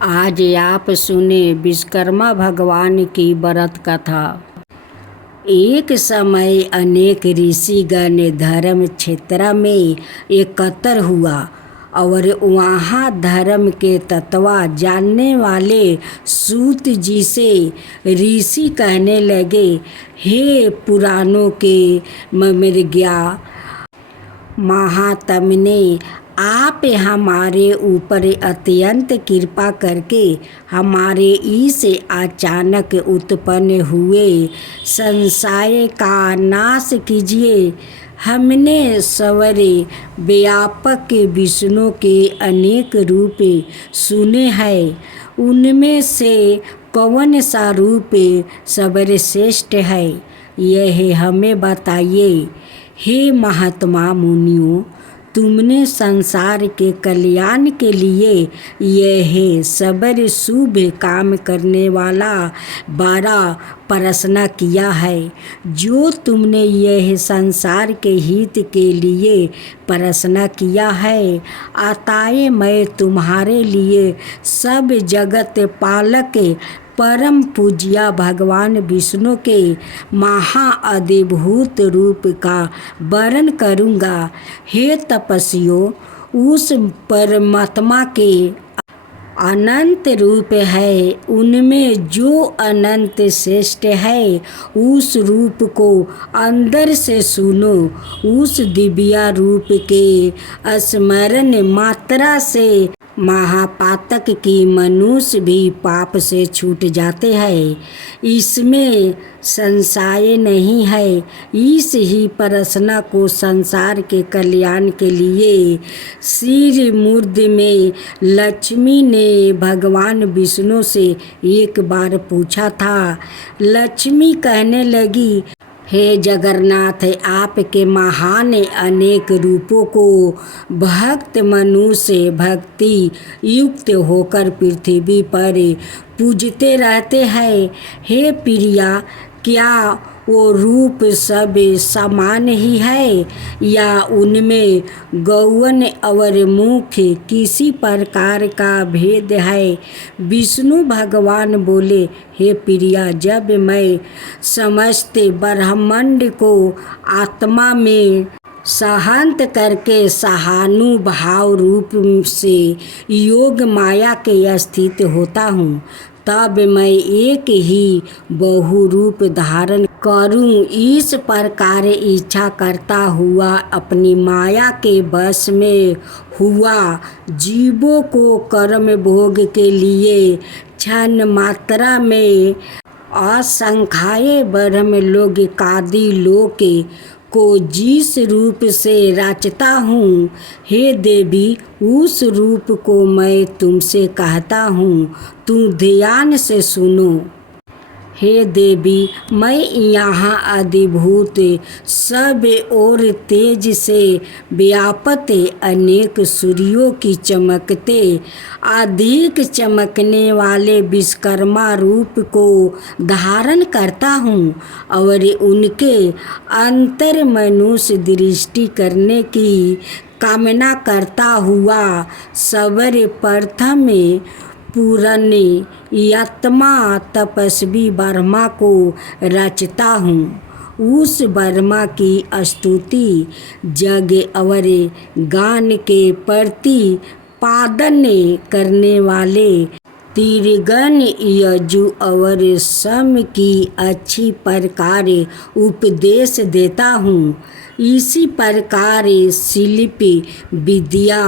आज आप सुने विश्वकर्मा भगवान की व्रत कथा। एक समय अनेक ऋषिगण धर्म क्षेत्र में एकत्र हुआ और वहाँ धर्म के तत्व जानने वाले सूत जी से ऋषि कहने लगे, हे पुराणों के मर्मज्ञ महात्मने, आप हमारे ऊपर अत्यंत कृपा करके हमारे इस अचानक उत्पन्न हुए संशय का नाश कीजिए। हमने सवरे व्यापक विष्णु के अनेक रूप सुने हैं, उनमें से कौन सा रूप सबसे श्रेष्ठ है, यह हमें बताइए। हे महात्मा मुनियों, तुमने संसार के कल्याण के लिए यह सबर शुभ काम करने वाला बड़ा प्रश्न किया है। जो तुमने यह संसार के हित के लिए प्रश्न किया है, अतः मैं तुम्हारे लिए सब जगत पालक परम पूज्य भगवान विष्णु के महाअद्भुत रूप का वर्णन करूँगा। हे तपस्वियों, उस परमात्मा के अनंत रूप है, उनमें जो अनंत श्रेष्ठ है, उस रूप को अंदर से सुनो। उस दिव्य रूप के स्मरण मात्रा से महापातक की मनुष्य भी पाप से छूट जाते हैं, इसमें संशय नहीं है। इस ही प्रश्न को संसार के कल्याण के लिए श्री मूर्ति में लक्ष्मी ने भगवान विष्णु से एक बार पूछा था। लक्ष्मी कहने लगी, हे जगन्नाथ, आपके महान अनेक रूपों को भक्त मनुष्य भक्ति युक्त होकर पृथ्वी पर पूजते रहते हैं। हे प्रिया, क्या वो रूप सब समान ही है या उनमें गौण और मुख्य किसी प्रकार का भेद है? विष्णु भगवान बोले, हे प्रिया, जब मैं समस्त ब्रह्मांड को आत्मा में सहंत करके सहानुभाव रूप से योग माया के स्थित होता हूँ, तब मैं एक ही बहुरूप धारण करूं। इस प्रकार इच्छा करता हुआ अपनी माया के वश में हुआ जीवों को कर्म भोग के लिए क्षण मात्रा में असंख्य ब्रह्म लोक आदि लोक को जिस रूप से रचता हूँ, हे देवी, उस रूप को मैं तुमसे कहता हूँ, तुम ध्यान से सुनो। हे देवी, मैं यहाँ अद्भुत सब और तेज से व्यापत अनेक सूर्यों की चमकते अधिक चमकने वाले विश्वकर्मा रूप को धारण करता हूँ और उनके अंतर मनुष्य दृष्टि करने की कामना करता हुआ सवर प्रथम पुराने आत्मा तपस्वी ब्रह्मा को रचता हूँ। उस ब्रह्मा की स्तुति जग और गान के प्रतिपादन करने वाले तीरगण यजु और सम की अच्छी प्रकार उपदेश देता हूँ। इसी प्रकार शिल्पी विद्या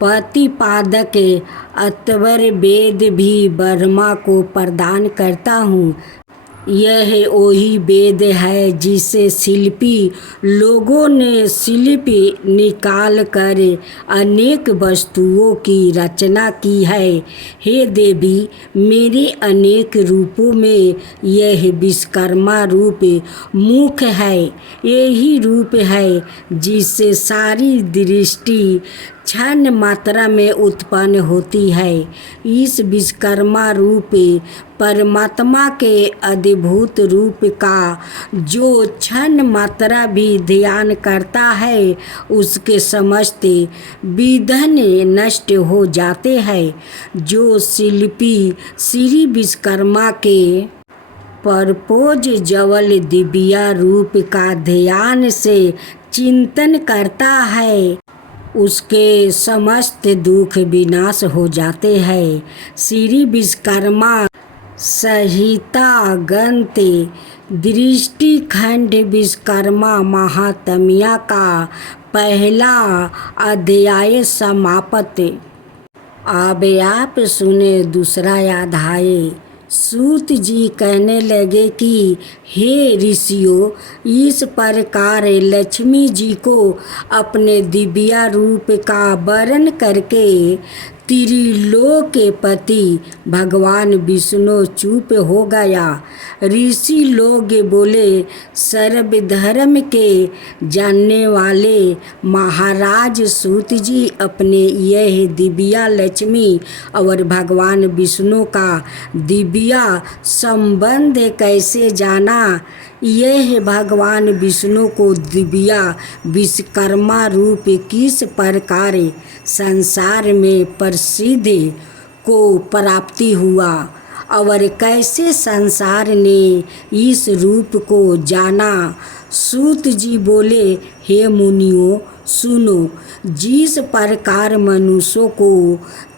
प्रतिपादक अथर्व वेद भी ब्रह्मा को प्रदान करता हूँ। यह वही वेद है जिसे शिल्पी लोगों ने शिल्प निकाल कर अनेक वस्तुओं की रचना की है। हे देवी, मेरे अनेक रूपों में यह विश्वकर्मा रूप मुख्य है। यही रूप है जिससे सारी दृष्टि क्षण मात्रा में उत्पन्न होती है। इस विश्वकर्मा रूप परमात्मा के अद्भुत रूप का जो क्षण मात्रा भी ध्यान करता है उसके समस्त विघ्न नष्ट हो जाते हैं। जो शिल्पी श्री विश्वकर्मा के परपोज जवल दिव्या रूप का ध्यान से चिंतन करता है उसके समस्त दुख विनाश हो जाते हैं। श्री विश्वकर्मा संहिता ग्रंथ दृष्टिखंड विश्वकर्मा महात्म्य का पहला अध्याय समाप्त। अब आप सुने दूसरा अध्याय। सूत जी कहने लगे कि हे ऋषियों, इस प्रकार लक्ष्मी जी को अपने दिव्या रूप का वर्णन करके त्रिलोकपति भगवान विष्णु चुप हो गया। ऋषि लोग बोले, सर्वधर्म के जानने वाले महाराज सूत जी, अपने यह दिव्या लक्ष्मी और भगवान विष्णु का दिव्या संबंध कैसे जाना? यह भगवान विष्णु को दिव्या विश्वकर्मा रूप किस प्रकार संसार में प्रसिद्ध को प्राप्ति हुआ और कैसे संसार ने इस रूप को जाना? सूत जी बोले, हे मुनियों सुनो, जिस प्रकार मनुष्यों को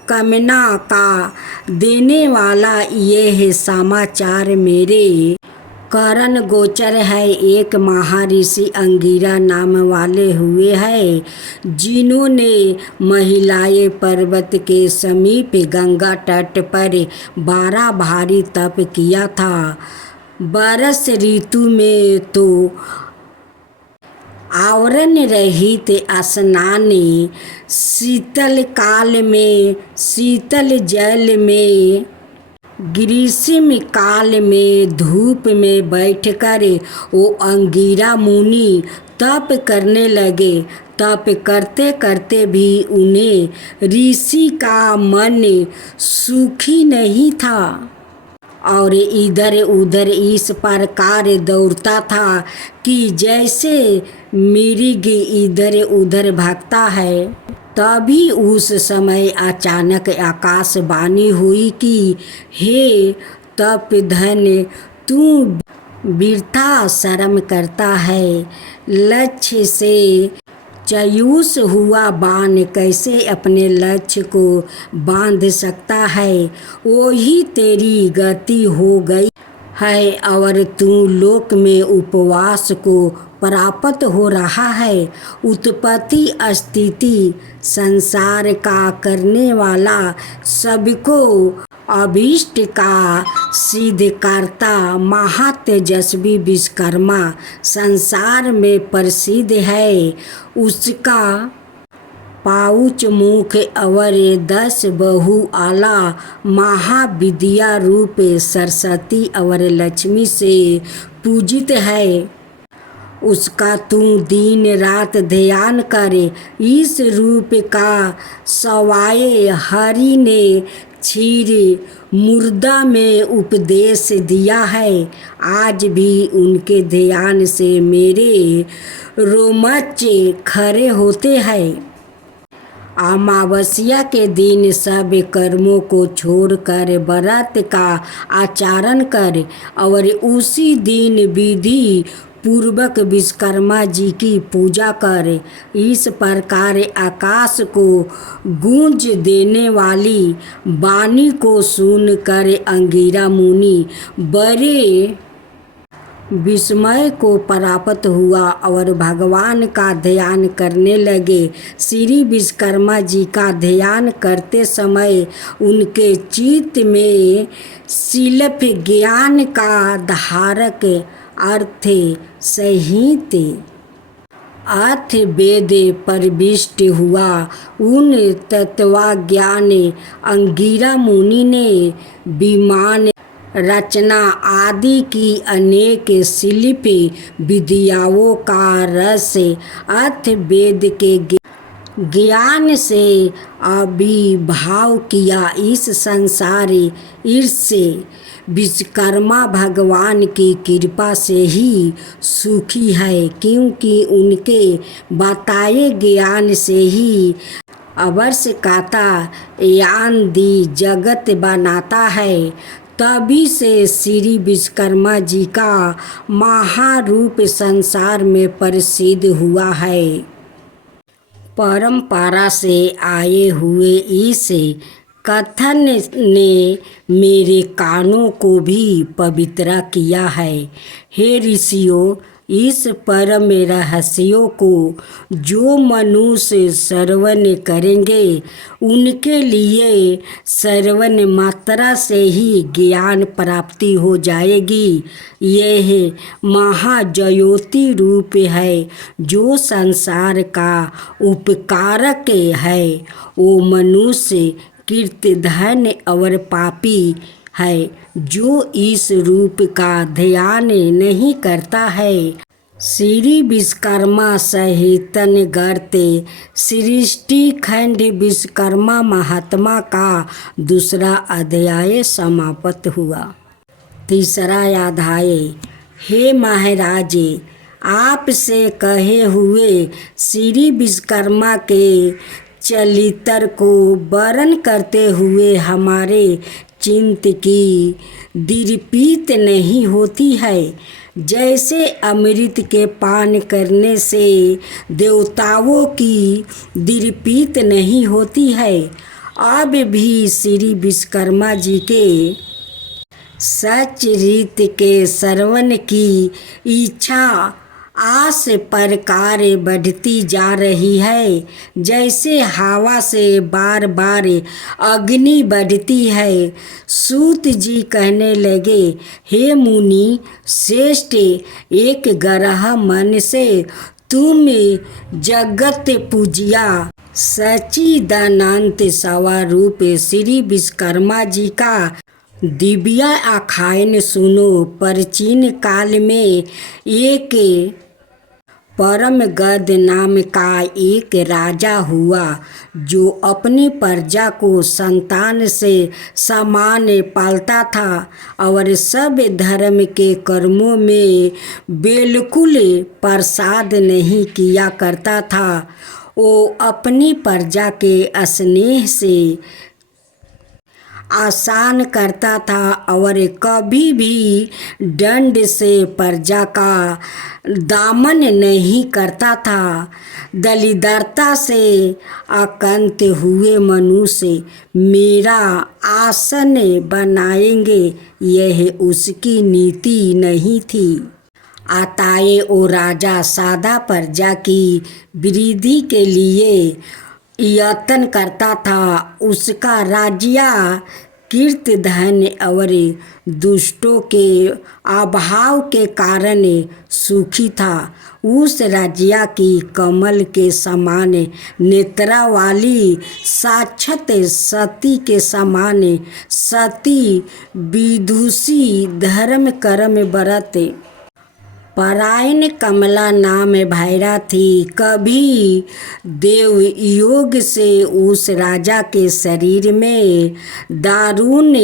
कामना का देने वाला यह समाचार मेरे करण गोचर है। एक महर्षि अंगिरा नाम वाले हुए हैं, जिन्होंने महिलाएं पर्वत के समीप गंगा तट पर 12 भारी तप किया था। बरस ऋतु में तो आवरण रहित स्नान, शीतल काल में शीतल जल में, ग्रीष्म काल में धूप में बैठकर वो अंगिरा मुनि तप करने लगे। तप करते करते भी उन्हें ऋषि का मन सुखी नहीं था और इधर उधर इस प्रकार दौड़ता था कि जैसे मृग इधर उधर भागता है। तभी उस समय अचानक आकाशवाणी हुई कि हे तपधन, तू वृथा श्रम करता है। लक्ष्य से चयूस हुआ बाण कैसे अपने लक्ष्य को बांध सकता है? वही तेरी गति हो गई है और तू लोक में उपवास को प्राप्त हो रहा है। उत्पत्ति स्थिति संसार का करने वाला, सबको अभीष्ट का सिद्ध करता महातेजस्वी विश्वकर्मा संसार में प्रसिद्ध है। उसका पाउच मुख और 10 बहु आला महाविद्या रूप सरस्वती और लक्ष्मी से पूजित है। उसका तू दिन रात ध्यान करे। इस रूप का सवाए हरि ने क्षीर मुर्दा में उपदेश दिया है। आज भी उनके ध्यान से मेरे रोमच खड़े होते हैं। अमावस्या के दिन सब कर्मों को छोड़कर व्रत का आचरण कर और उसी दिन विधि पूर्वक विश्वकर्मा जी की पूजा कर। इस प्रकार आकाश को गूंज देने वाली वाणी को सुनकर अंगिरा मुनि बड़े विस्मय को प्राप्त हुआ और भगवान का ध्यान करने लगे। श्री विश्वकर्मा जी का ध्यान करते समय उनके चित्त में शिल्प ज्ञान का धारक अर्थ सहित अर्थ वेद प्रविष्ट हुआ। उन तत्वज्ञान अंगिरा मुनि ने विमान रचना आदि की अनेक शिल्प विद्याओं का रस अर्थ वेद के ज्ञान से आविर्भाव किया। इस संसार ईर्ष्य विश्वकर्मा भगवान की कृपा से ही सुखी है, क्योंकि उनके बताए ज्ञान से ही अवश्यकता यान दी जगत बनाता है। तभी से श्री विश्वकर्मा जी का महारूप संसार में प्रसिद्ध हुआ है। परंपरा से आए हुए इस कथन ने मेरे कानों को भी पवित्र किया है। हे ऋषियों, इस परम रहस्यों को जो मनुष्य श्रवण करेंगे उनके लिए श्रवण मात्रा से ही ज्ञान प्राप्ति हो जाएगी। यह महाज्योति रूप है जो संसार का उपकारक है। वो मनुष्य कीर्तिधन और पापी है जो इस रूप का ध्यान नहीं करता है। श्री विश्वकर्मा सहितन गर्ते सृष्टि खंड विश्वकर्मा महात्मा का दूसरा अध्याय समाप्त हुआ। तीसरा अध्याय। हे महाराज, आपसे कहे हुए श्री विश्वकर्मा के चरित्र को वर्णन करते हुए हमारे चित्त की दीप्ति नहीं होती है। जैसे अमृत के पान करने से देवताओं की दीप्ति नहीं होती है, अब भी श्री विश्वकर्मा जी के सचरित्र के श्रवण की इच्छा आस प्रकार बढ़ती जा रही है। जैसे हवा से बार बार अग्नि बढ़ती है। सूत जी कहने लगे, हे मुनि श्रेष्ठ, एक ग्रह मन से तुम जगत पूजिया सच्चिदानंद स्वरूप श्री विश्वकर्मा जी का दिव्य आख्यान सुनो। प्राचीन काल में एक परमगद नाम का एक राजा हुआ जो अपनी प्रजा को संतान से समान पालता था और सब धर्म के कर्मों में बिल्कुल प्रसाद नहीं किया करता था। वो अपनी प्रजा के स्नेह से आसान करता था और कभी भी दंड से प्रजा का दामन नहीं करता था। दरिद्रता से आक्रांत हुए मनुष्य मेरा आसन बनाएंगे, यह उसकी नीति नहीं थी। अतः वो राजा सादा प्रजा की वृद्धि के लिए यत्न करता था। उसका राज्य कीर्तिधन और दुष्टों के अभाव के कारण सुखी था। उस राज्य की कमल के समान नेत्रा वाली साक्षात सती के समान सती विदुषी धर्म कर्म व्रत परायण कमला नाम भैरा थी। कभी देव योग से उस राजा के शरीर में दारुण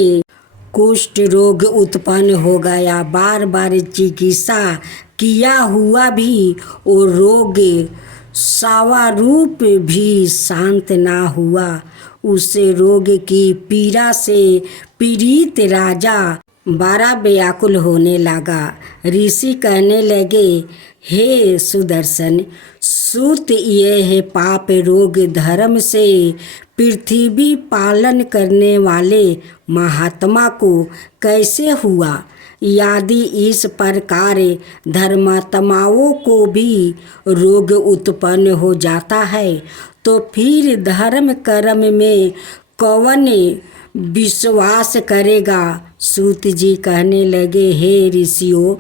कुष्ठ रोग उत्पन्न हो गया। बार बार चिकित्सा किया हुआ भी वो रोग स्वारूप भी शांत ना हुआ। उस रोग की पीड़ा से पीड़ित राजा बड़ा व्याकुल होने लगा। ऋषि कहने लगे, हे सुदर्शन सूत, यह पाप रोग धर्म से पृथ्वी पालन करने वाले महात्मा को कैसे हुआ? यदि इस प्रकार धर्मात्माओं को भी रोग उत्पन्न हो जाता है तो फिर धर्म कर्म में कौन विश्वास करेगा? सूत जी कहने लगे, हे ऋषियों,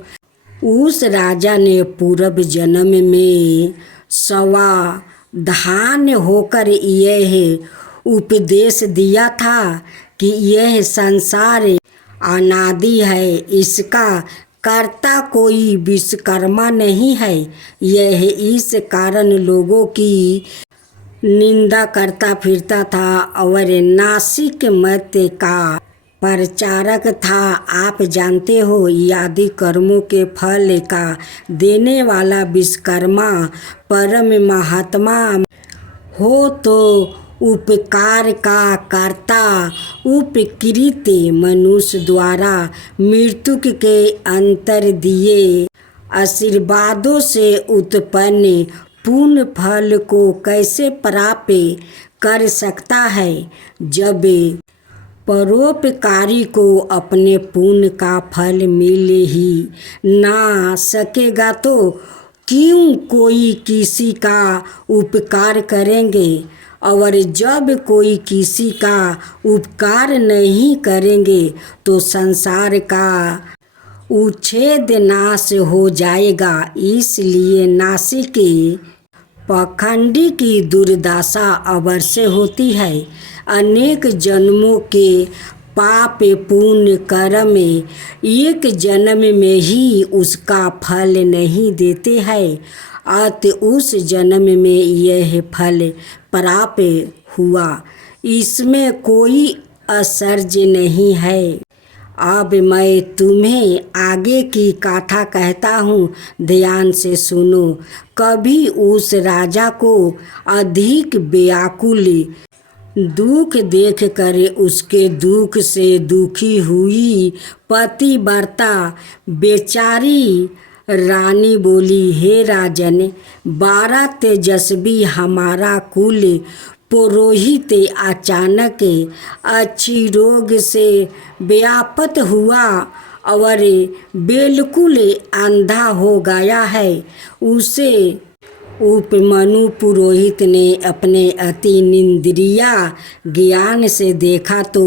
उस राजा ने पूर्व जन्म में सावधान होकर यह उपदेश दिया था कि यह संसार अनादि है, इसका कर्ता कोई विश्वकर्मा नहीं है। यह इस कारण लोगों की निंदा करता फिरता था और नासिक मत का प्रचारक था। आप जानते हो आदि कर्मों के फल का देने वाला विश्वकर्मा परम महात्मा हो तो उपकार का कर्ता उपकृत मनुष्य द्वारा मृत्यु के अंतर दिए आशीर्वादों से उत्पन्न पुण्य फल को कैसे प्राप्त कर सकता है। जब परोपकारी को अपने पुण्य का फल मिल ही ना सकेगा तो क्यों कोई किसी का उपकार करेंगे, और जब कोई किसी का उपकार नहीं करेंगे तो संसार का उच्छेद नाश हो जाएगा। इसलिए नासिक पाखंडी की दुर्दशा अवश्य होती है। अनेक जन्मों के पाप पुण्य कर्म एक जन्म में ही उसका फल नहीं देते हैं, अत उस जन्म में यह फल प्राप्त हुआ, इसमें कोई आश्चर्य नहीं है। अब मैं तुम्हें आगे की कथा कहता हूँ, ध्यान से सुनो। कभी उस राजा को अधिक व्याकुल दुख देखकर उसके दुख से दुखी हुई पतिव्रता बेचारी रानी बोली, हे राजन, 12 तेजस्वी हमारा कुल पुरोहित अचानक अच्छी रोग से व्यापत हुआ और बिल्कुल अंधा हो गया है। उसे उपमनु पुरोहित ने अपने अति निंद्रिया ज्ञान से देखा तो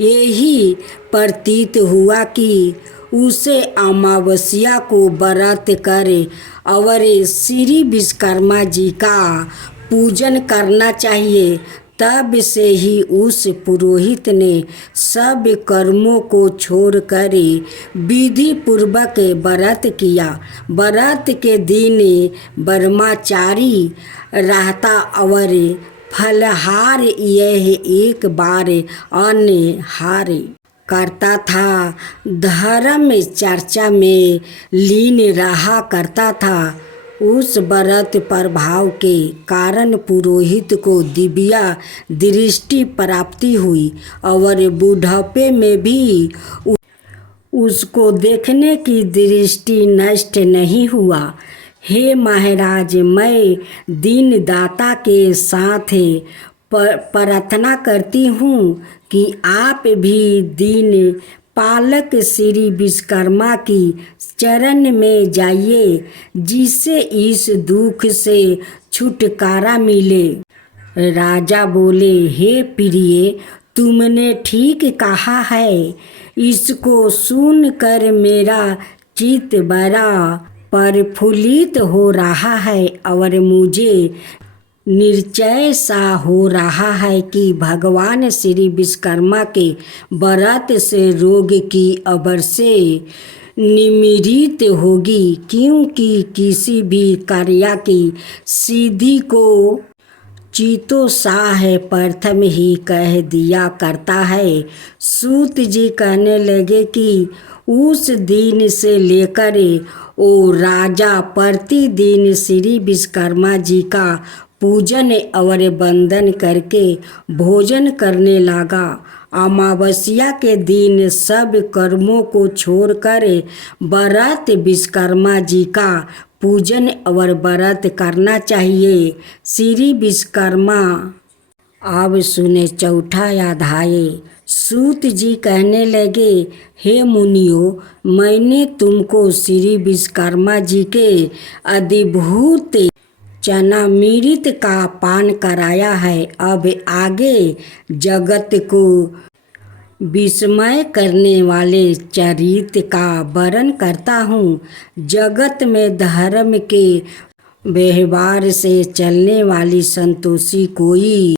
यही प्रतीत हुआ कि उसे अमावस्या को व्रत करे और श्री विश्वकर्मा जी का पूजन करना चाहिए। तब से ही उस पुरोहित ने सब कर्मों को छोड़कर विधि पूर्वक व्रत किया। व्रत के दिन ब्रह्मचारी रहता और फलहार यह एक बार अनहार करता था। धर्म चर्चा में लीन रहा करता था। उस व्रत प्रभाव के कारण पुरोहित को दिव्या दृष्टि प्राप्ति हुई और बुढ़ापे में भी उसको देखने की दृष्टि नष्ट नहीं हुआ। हे महाराज, मैं दीनदाता के साथ प्रार्थना करती हूँ कि आप भी दीन पालक श्री विश्वकर्मा की चरण में जाइए, जिससे इस दुख से छुटकारा मिले। राजा बोले, हे प्रिय, तुमने ठीक कहा है। इसको सुनकर मेरा चित्त बड़ा प्रफुल्लित हो रहा है और मुझे निश्चय सा हो रहा है कि भगवान श्री विश्वकर्मा के व्रत से रोग की अवश्य निमिरित होगी, क्योंकि किसी भी कार्य की सिद्धि को चितोत्साह प्रथम ही कह दिया करता है। सूत जी कहने लगे कि उस दिन से लेकर वो राजा प्रतिदिन श्री विश्वकर्मा जी का पूजन और वंदन करके भोजन करने लगा। अमावस्या के दिन सब कर्मों को छोड़कर व्रत विश्वकर्मा जी का पूजन और व्रत करना चाहिए। श्री विश्वकर्मा अब सुने चौथा अध्याय। सूत जी कहने लगे, हे मुनियों, मैंने तुमको श्री विश्वकर्मा जी के अद्भुत चरणामृत का पान कराया है। अब आगे जगत को विस्मय करने वाले चरित्र का वर्णन करता हूँ। जगत में धर्म के व्यवहार से चलने वाली संतोषी कोई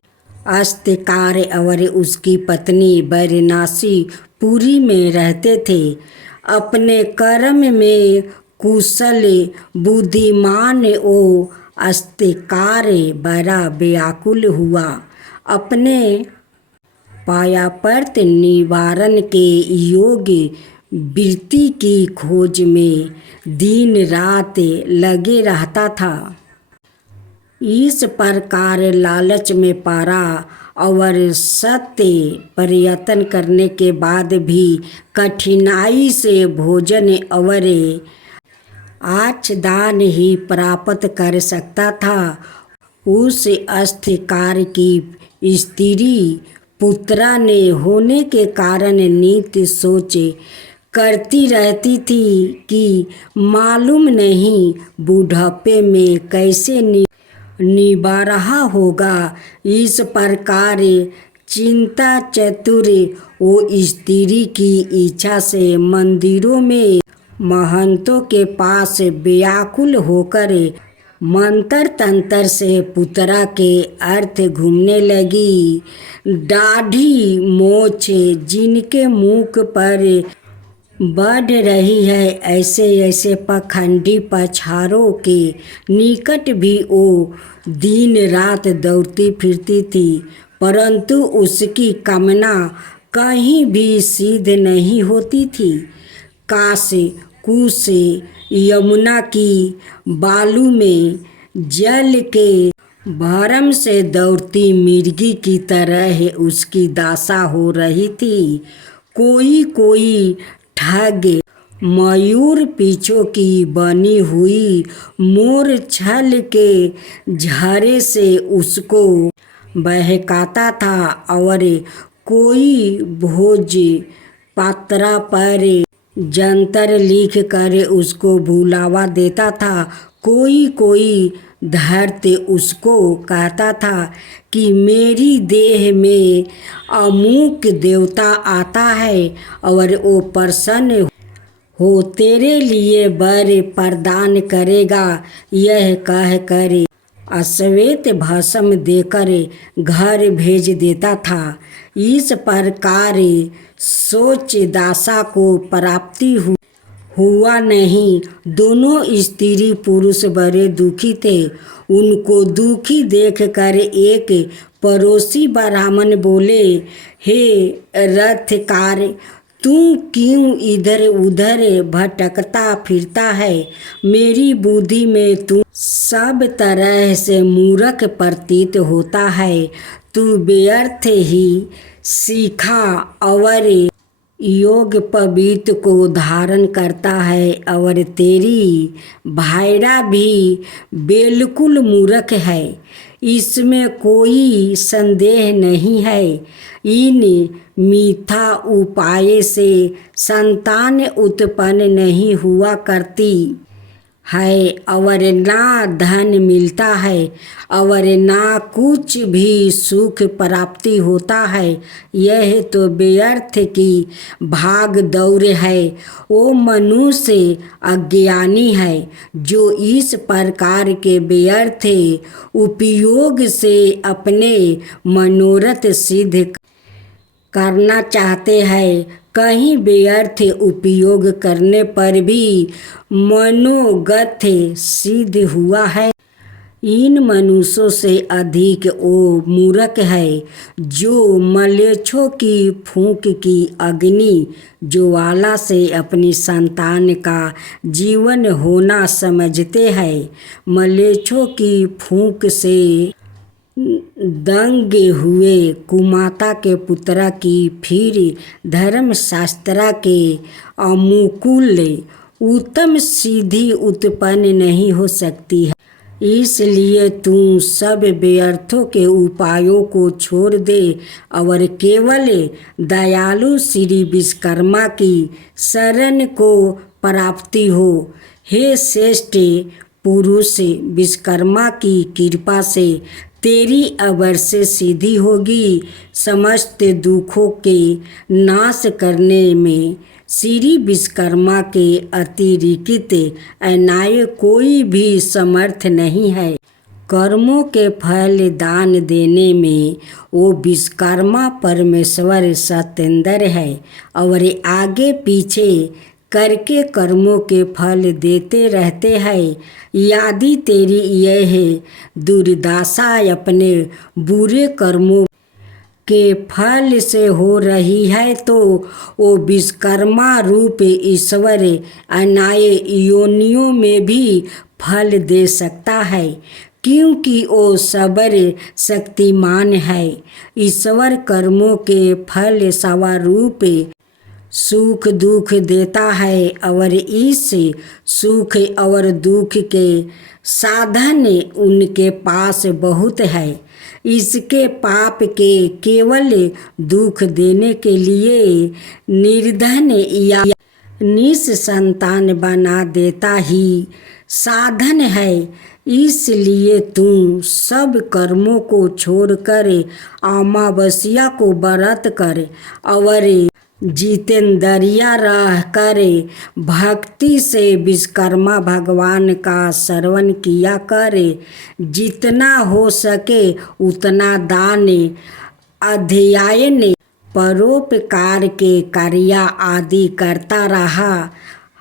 अस्तिकार और उसकी पत्नी वाराणसी पुरी में रहते थे। अपने कर्म में कुशल बुद्धिमान ओ अस्तिकार बड़ा व्याकुल हुआ। अपने पाया परत निवारण के योग्य वृत्ति की खोज में दिन रात लगे रहता था। इस प्रकार लालच में पड़ा और सत्य प्रयत्न करने के बाद भी कठिनाई से भोजन और आच्छादन ही प्राप्त कर सकता था। उस अस्थिकार की स्त्री पुत्रा ने होने के कारण नित्य सोच करती रहती थी कि मालूम नहीं बुढ़ापे में कैसे निभा रहा होगा। इस प्रकार चिंता चतुर वो स्त्री की इच्छा से मंदिरों में महंतों के पास व्याकुल होकर मंत्र तंत्र से पुत्रा के अर्थ घूमने लगी। दाढ़ी मोछ जिनके मुख पर बढ़ रही है, ऐसे ऐसे पखंडी पछाड़ों के निकट भी वो दिन रात दौड़ती फिरती थी, परंतु उसकी कामना कहीं भी सिद्ध नहीं होती थी। काश कुश यमुना की बालू में जल के भरम से दौड़ती मिर्गी की तरह उसकी दशा हो रही थी। कोई कोई ठग मयूर पीछों की बनी हुई मोर छल के झारे से उसको बहकाता था और कोई भोज पात्रा पर जंतर लिख कर उसको भुलावा देता था। कोई कोई धर्त उसको कहता था कि मेरी देह में अमुक देवता आता है और वो प्रसन्न हो तेरे लिए वर प्रदान करेगा। यह कह कर अश्वेत भस्म देकर घर भेज देता था। इस प्रकार सोच दशा को प्राप्ति हुआ नहीं। दोनों स्त्री पुरुष बड़े दुखी थे। उनको दुखी देखकर एक पड़ोसी ब्राह्मण बोले, हे रथकार, तू क्यों इधर उधर भटकता फिरता है? मेरी बुद्धि में तू सब तरह से मूर्ख प्रतीत होता है। तू व्यर्थ ही सीखा और योग पवित्र को धारण करता है और तेरी भायरा भी बिल्कुल मूर्ख है, इसमें कोई संदेह नहीं है। इन मिथ्या उपाय से संतान उत्पन्न नहीं हुआ करती है और ना धन मिलता है और ना कुछ भी सुख प्राप्ति होता है। यह तो व्यर्थ की भाग दौड़ है। वो मनुष्य अज्ञानी है जो इस प्रकार के व्यर्थ उपयोग से अपने मनोरथ सिद्ध करना चाहते हैं। कहीं व्यर्थ उपयोग करने पर भी मनोगत सिद्ध हुआ है। इन मनुष्यों से अधिक वो मूर्ख है जो मलेच्छों की फूंक की अग्नि ज्वाला से अपनी संतान का जीवन होना समझते हैं। मलेच्छों की फूंक से दंग हुए कुमाता के पुत्रा की फिर धर्मशास्त्र के अनुकूल उत्तम सिद्धि उत्पन्न नहीं हो सकती है। इसलिए तू सब व्यर्थों के उपायों को छोड़ दे और केवल दयालु श्री विश्वकर्मा की शरण को प्राप्ति हो। हे श्रेष्ठ पुरुष, विश्वकर्मा की कृपा से तेरी अवश्य सिद्धि होगी। समस्त दुखों के नाश करने में श्री विश्वकर्मा के अतिरिक्त अन्य कोई भी समर्थ नहीं है। कर्मों के फल दान देने में वो विश्वकर्मा परमेश्वर सत्येंद्र है और आगे पीछे करके कर्मों के फल देते रहते हैं। यदि तेरी यह दुर्दशा अपने बुरे कर्मों के फल से हो रही है तो वो विश्वकर्मा रूप ईश्वर अन्याय योनियों में भी फल दे सकता है, क्योंकि वो सबर शक्तिमान है। ईश्वर कर्मों के फल स्वरूप सुख दुख देता है और इस सुख और दुख के साधन उनके पास बहुत है। इसके पाप के केवल दुख देने के लिए निर्धन या निसंतान बना देता ही साधन है। इसलिए तुम सब कर्मों को छोड़कर अमावस्या को व्रत कर और जितेंद्रिया रह कर भक्ति से विश्वकर्मा भगवान का श्रवण किया कर। जितना हो सके उतना दान, अध्ययन, परोपकार के कार्य आदि करता रहा।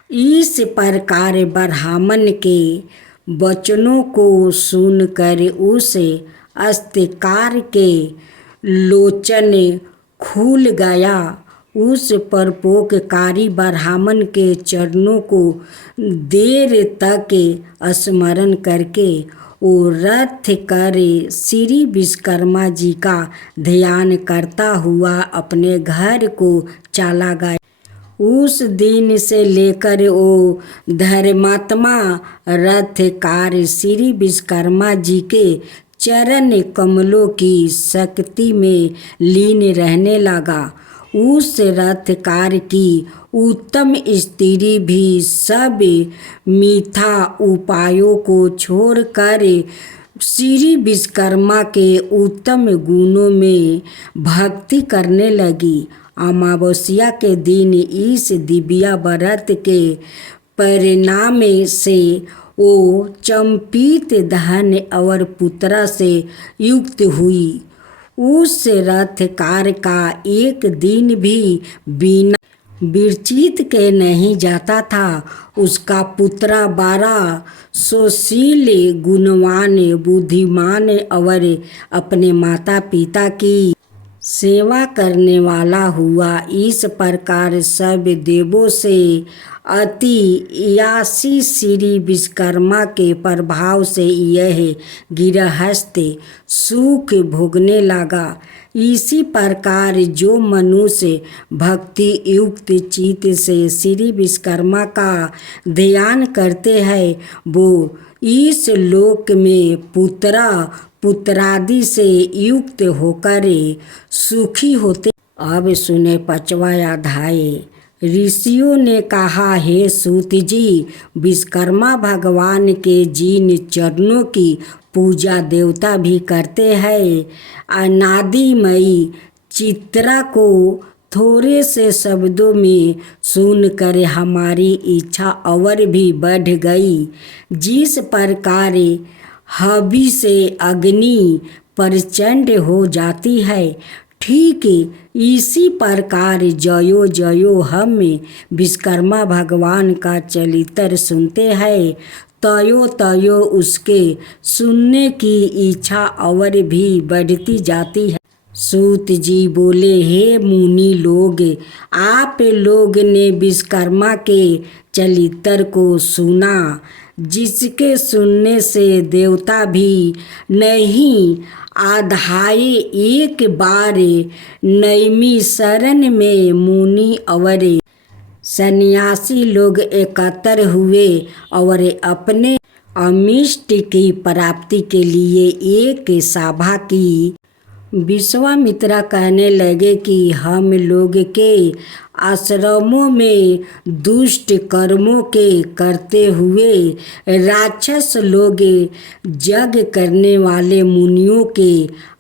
इस प्रकार ब्राह्मण के वचनों को सुनकर उस अस्तिकार के लोचन खुल गया। उस परोपकारी ब्राह्मण के चरणों को देर तक स्मरण करके वो रथ कर श्री विश्वकर्मा जी का ध्यान करता हुआ अपने घर को चला गया। उस दिन से लेकर वो धर्मात्मा रथकार श्री विश्वकर्मा जी के चरण कमलों की शक्ति में लीन रहने लगा। उस रथकार की उत्तम स्त्री भी सब मिथ्या उपायों को छोड़कर श्री विश्वकर्मा के उत्तम गुणों में भक्ति करने लगी। अमावस्या के दिन इस दिव्य व्रत के परिणाम से वो चंपित धन और पुत्र से युक्त हुई। उस रथकार का एक दिन भी बिना विरचित के नहीं जाता था। उसका पुत्र बड़ा सुशील, गुणवान, बुद्धिमान और अपने माता पिता की सेवा करने वाला हुआ। इस प्रकार सब देवों से अति यासी श्री विश्वकर्मा के प्रभाव से यह गृहस्थ सुख भोगने लगा। इसी प्रकार जो मनुष्य भक्ति युक्त चित्त से श्री विश्वकर्मा का ध्यान करते हैं वो इस लोक में पुत्र पुत्रादि से युक्त होकर सुखी होते। अब सुने 5वां अध्याय। ऋषियों ने कहा, हे सूत जी, विश्वकर्मा भगवान के जिन चरणों की पूजा देवता भी करते हैं, अनादिमयी चित्रा को थोड़े से शब्दों में सुनकर हमारी इच्छा और भी बढ़ गई। जिस प्रकार हवि से अग्नि प्रचंड हो जाती है, ठीक इसी प्रकार जयो जयो हम विश्वकर्मा भगवान का चरित्र सुनते हैं तयो तयो उसके सुनने की इच्छा और भी बढ़ती जाती है। सूत जी बोले, हे मुनि लोग, आप लोग ने विश्वकर्मा के चरित्र को सुना, जिसके सुनने से देवता भी नहीं आधाये एक बार नैमिषारण्य में मुनि और सन्यासी लोग एकत्र हुए और अपने अमिष्ट की प्राप्ति के लिए एक सभा की। विश्वामित्र कहने लगे कि हम लोग के आश्रमों में दुष्ट कर्मों के करते हुए राक्षस लोग जग करने वाले मुनियों के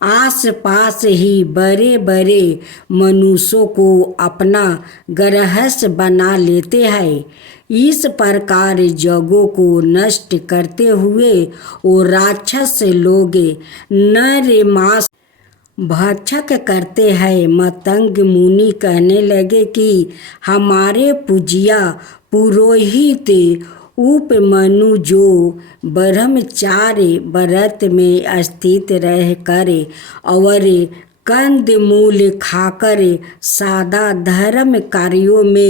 आसपास ही बड़े बड़े मनुष्यों को अपना गृहस्थ बना लेते हैं। इस प्रकार जगों को नष्ट करते हुए वो राक्षस लोग नर मांस भक्षक करते हैं। मतंग मुनि कहने लगे कि हमारे पूज्य पुरोहित उपमनु जो ब्रह्मचार्य व्रत में स्थित रह कर और कंद मूल खाकर सादा धर्म कार्यों में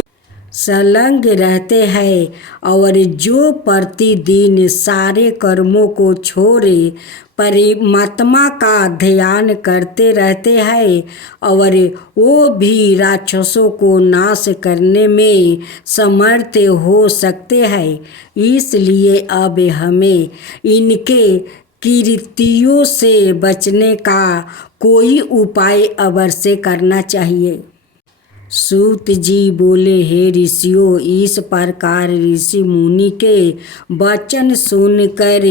संलग्न रहते हैं और जो प्रतिदिन सारे कर्मों को छोड़े परमात्मा का ध्यान करते रहते हैं और वो भी राक्षसों को नाश करने में समर्थ हो सकते हैं। इसलिए अब हमें इनके कृत्यों से बचने का कोई उपाय अवश्य करना चाहिए। सूत जी बोले, हे ऋषियों, इस प्रकार ऋषि मुनि के वचन सुनकर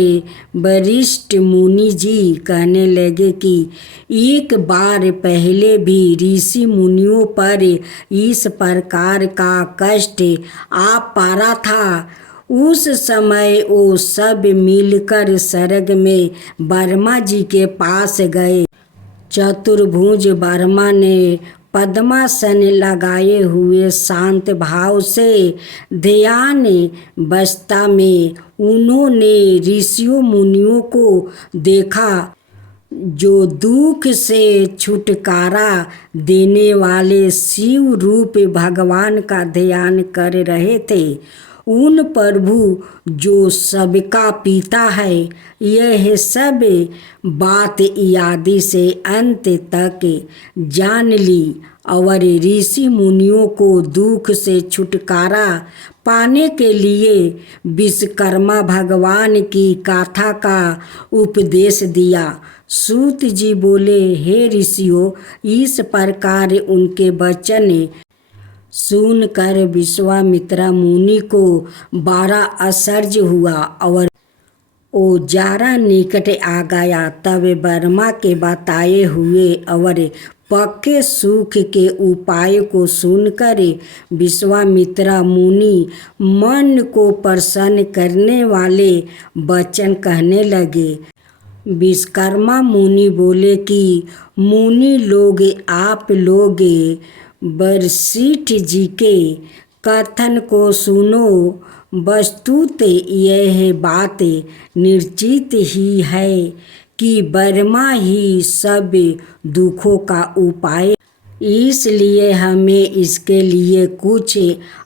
वरिष्ठ मुनि जी कहने लगे कि एक बार पहले भी ऋषि मुनियों पर इस प्रकार का कष्ट आ पड़ा था। उस समय वो सब मिलकर स्वर्ग में ब्रह्मा जी के पास गए। चतुर्भुज ब्रह्मा ने पद्मासन लगाए हुए शांत भाव से ध्यान अवस्था में उन्होंने ऋषियों मुनियों को देखा जो दुख से छुटकारा देने वाले शिव रूप भगवान का ध्यान कर रहे थे। उन प्रभु जो सबका पिता है, यह सब बात आदि से अंत तक जान ली और ऋषि मुनियों को दुख से छुटकारा पाने के लिए विश्वकर्मा भगवान की गाथा का उपदेश दिया। सूत जी बोले, हे ऋषियों, इस प्रकार उनके वचन सुनकर विश्वामित्र मुनि को बड़ा आश्चर्य हुआ और वो जरा निकट आ गया। तब ब्रह्मा के बताए हुए और पक्के सुख के उपाय को सुनकर विश्वामित्र मुनि मन को प्रसन्न करने वाले वचन कहने लगे। विश्वकर्मा मुनि बोले कि मुनि लोग, आप लोग वशिष्ठ जी के कथन को सुनो। वस्तुतः यह बात निश्चित ही है कि ब्रह्मा ही सब दुखों का उपाय, इसलिए हमें इसके लिए कुछ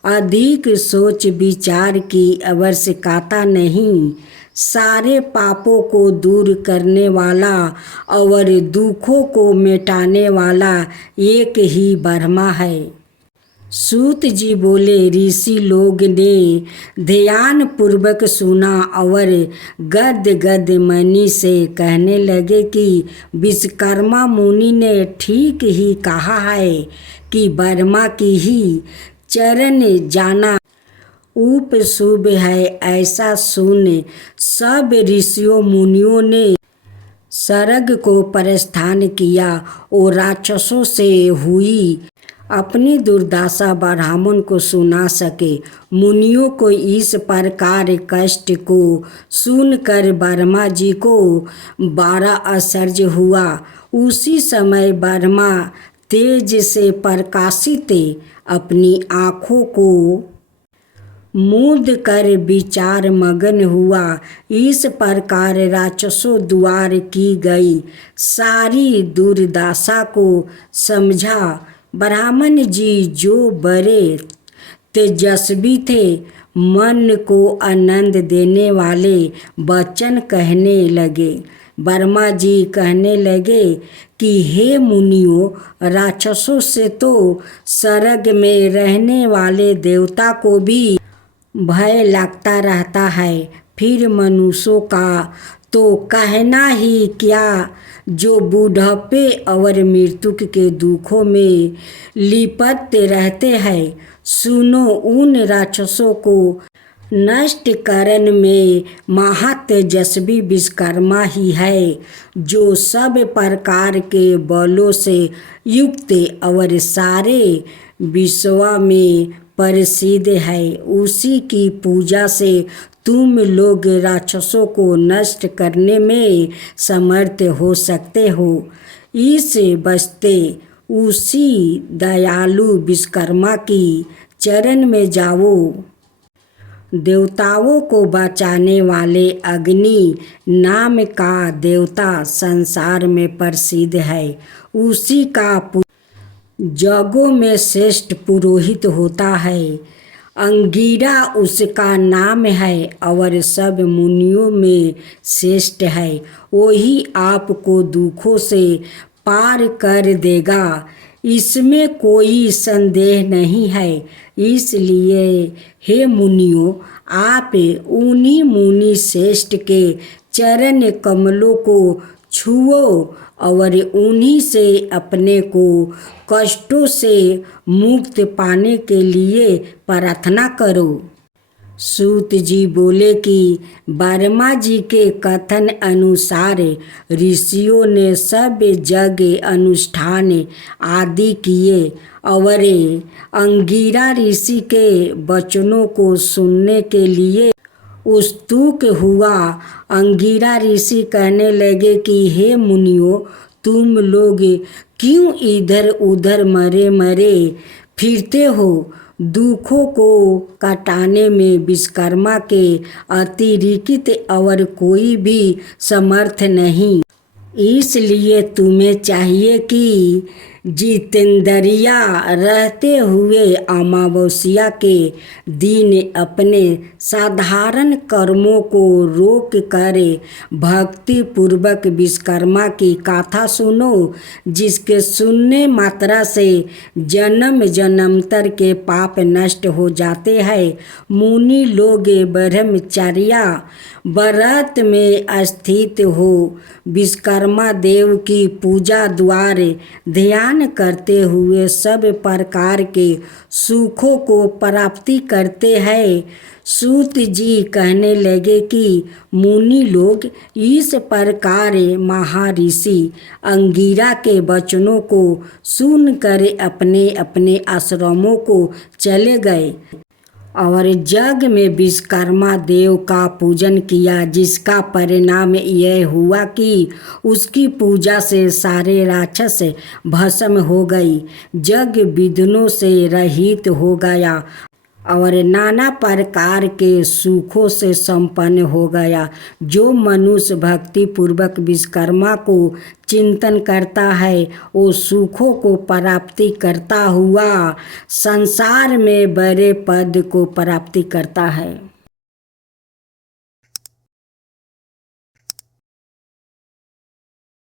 अधिक सोच विचार की आवश्यकता नहीं। सारे पापों को दूर करने वाला और दुखों को मिटाने वाला एक ही ब्रह्मा है। सूत जी बोले, ऋषि लोग ने ध्यान पूर्वक सुना और गद गद मनि से कहने लगे कि विश्वकर्मा मुनि ने ठीक ही कहा है कि ब्रह्मा की ही चरण जाना उपशुभ है। ऐसा सुन सब ऋषियों मुनियों ने स्वर्ग को प्रस्थान किया और राक्षसों से हुई अपनी दुर्दशा ब्राह्मण को सुना सके। मुनियों को इस प्रकार कष्ट को सुनकर ब्रह्मा जी को बड़ा आश्चर्य हुआ। उसी समय ब्रह्मा तेज से प्रकाशित अपनी आँखों को मूंद कर विचार मगन हुआ। इस प्रकार राक्षसों द्वारा की गई सारी दुर्दशा को समझा। ब्राह्मण जी जो बड़े तेजस्वी थे, मन को आनंद देने वाले वचन कहने लगे। ब्रह्मा जी कहने लगे कि हे मुनियों, राक्षसों से तो स्वर्ग में रहने वाले देवता को भी भय लगता रहता है, फिर मनुष्यों का तो कहना ही क्या, जो बुढ़ापे और मृत्यु के दुखों में लिपटते रहते हैं। सुनो, उन राक्षसों को नष्ट करने में महातेजस्वी विश्वकर्मा ही है, जो सब प्रकार के बलों से युक्त और सारे विश्व में प्रसिद्ध है। उसी की पूजा से तुम लोग राक्षसों को नष्ट करने में समर्थ हो सकते हो। इस वास्ते उसी दयालु विश्वकर्मा की चरण में जाओ। देवताओं को बचाने वाले अग्नि नाम का देवता संसार में प्रसिद्ध है। उसी का जगों में श्रेष्ठ पुरोहित होता है। अंगिरा उसका नाम है और सब मुनियों में श्रेष्ठ है। वही आपको दुखों से पार कर देगा, इसमें कोई संदेह नहीं है। इसलिए हे मुनियों, आप उन्हीं मुनि श्रेष्ठ के चरण कमलों को छुओ और उन्हीं से अपने को कष्टों से मुक्त पाने के लिए प्रार्थना करो। सूत जी बोले कि वर्मा जी के कथन अनुसार ऋषियों ने सब यज्ञ अनुष्ठान आदि किए और अंगिरा ऋषि के वचनों को सुनने के लिए उत्सुक हुआ। अंगिरा ऋषि कहने लगे कि हे मुनियों, तुम लोग क्यों इधर उधर मरे मरे फिरते हो? दुखों को काटने में विश्वकर्मा के अतिरिक्त और कोई भी समर्थ नहीं। इसलिए तुम्हें चाहिए कि जितेंद्रिया रहते हुए अमावस्या के दिन अपने साधारण कर्मों को रोक कर भक्ति पूर्वक विश्वकर्मा की गाथा सुनो, जिसके सुनने मात्रा से जन्म जन्मांतर के पाप नष्ट हो जाते हैं। मुनि लोग ब्रह्मचर्या व्रत में स्थित हो विश्वकर्मा देव की पूजा द्वारा ध्यान करते हुए सब प्रकार के सुखों को प्राप्ति करते हैं। सूत जी कहने लगे कि मुनि लोग इस प्रकार महर्षि अंगिरा के वचनों को सुनकर अपने अपने आश्रमों को चले गए और यज्ञ में विश्वकर्मा देव का पूजन किया, जिसका परिणाम यह हुआ कि उसकी पूजा से सारे राक्षस भस्म हो गई, यज्ञ विघ्नों से रहित हो गया और नाना प्रकार के सुखों से संपन्न हो गया। जो मनुष्य भक्ति पूर्वक विश्वकर्मा को चिंतन करता है, वो सुखों को प्राप्ति करता हुआ संसार में बड़े पद को प्राप्ति करता है।